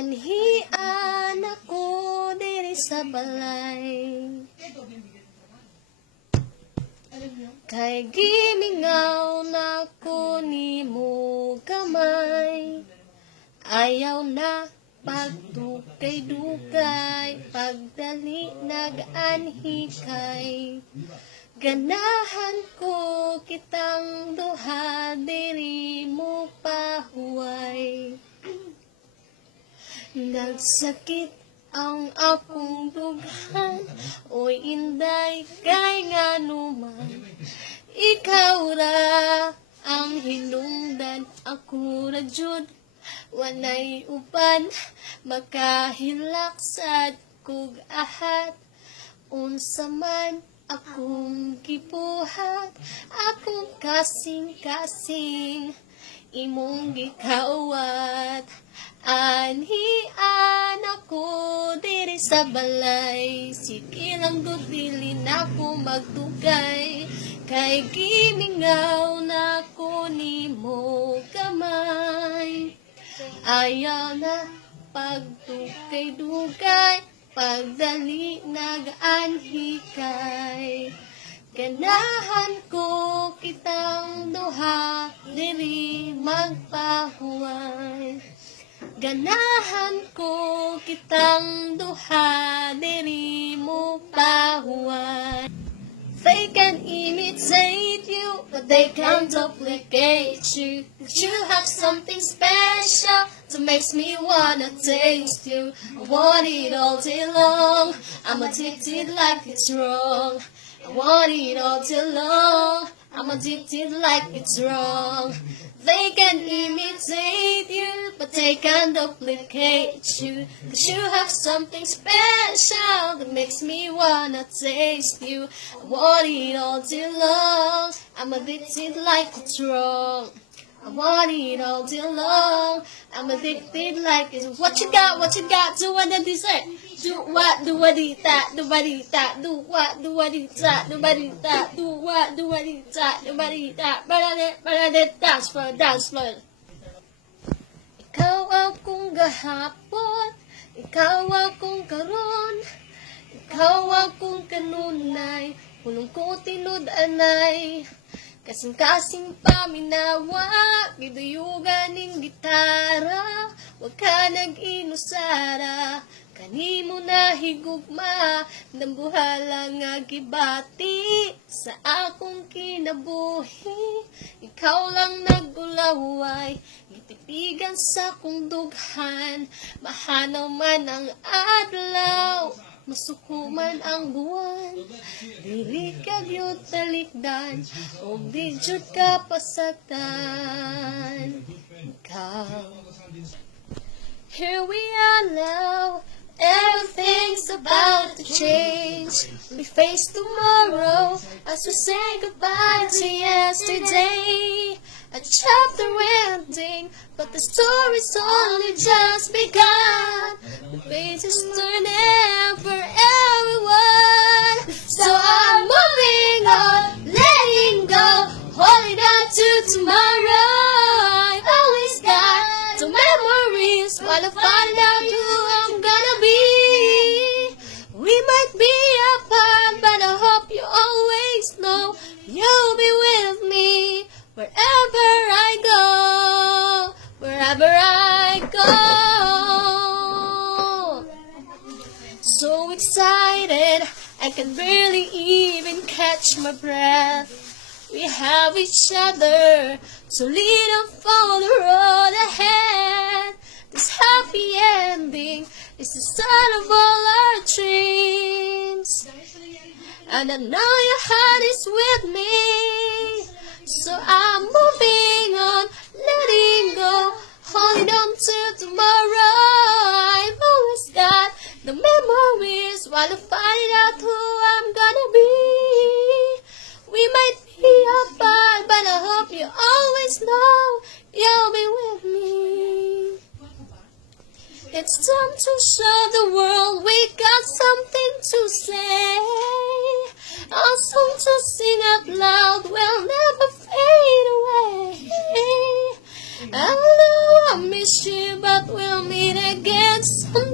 Anhian ako diri sa balay, kay gimingaw na ko nimo gamay. Ayaw na pagdugay-dugay, pagdali nag-anhikay. Ganahan ko kitang duha, diri mo pahuway. Nagsakit ang akong dughan, oy inday kay nganuman. Ikaw ra ang hinungdan, ako ra jud wanay uban. Makahilaksad kog ahat, unsa man akong gibuhat. Akong kasing-kasing imong gikawat. Anhian ako diri sa balay, sige lang gud dili na ko magdugay. Kay gimingaw na ko nimo gamay. Ayaw na pagdugay-dugay, pagdali nag-anhikay. Ganahan ko kitang duha, diri magpahuway. Ganahan ko kitang duha, diri mo pahuway. They can imitate you, but they can't duplicate you. You have something special that makes me wanna taste you. I want it all day long, I'm addicted like it's wrong. I want it all day long, I'm addicted like it's wrong. They can imitate you, but they can't duplicate you. 'Cause you have something special that makes me wanna taste you. I want it all day long, I'm addicted like it's wrong. I want it all day long, I'm addicted like it's what you got, do what the dessert. Do what, do what it that, do what it that, do what, do what it that, do what it that, do what, do what it that, do what it that, dance floor, dance floor. Ikaw akong gahapon, ikaw akong karon, ikaw akong kanunay, pulong ko tinud-anay. Kasing-kasing paminawa, giduyugan ning gitara, wag ka nag-inusara. Kanimo na higugma, nambuhala nga gibati sa akong kinabuhi. Ikaw lang nagulaway, gitipigan sa kong dughan. Mahanaw man ang adlaw, masukuman ang buwan. Dili ka gyud talikdan, o di jud ka pasagdan. Ikaw. Here we are now, everything's about to change. We face tomorrow as we say goodbye to yesterday. A chapter ending, but the story's only just begun. The pages turn for everyone. So I'm moving on, letting go, holding on to tomorrow. I've always got the memories, wanna find out who I'm gonna be. We might be apart, but I hope you always know you'll be with me wherever I go, wherever I go. So excited, I can barely even catch my breath. We have each other to lead us on the road ahead. This happy ending is the start of all our dreams. And I know your heart is with me. So I'm moving on, letting go, holding on to tomorrow. I've always got the memories, while I find out who I'm gonna be. We might be apart, but I hope you always know you'll be with me. It's time to show the world we got something to say. A song to sing out loud will never fade away. I know I miss you, but we'll meet again some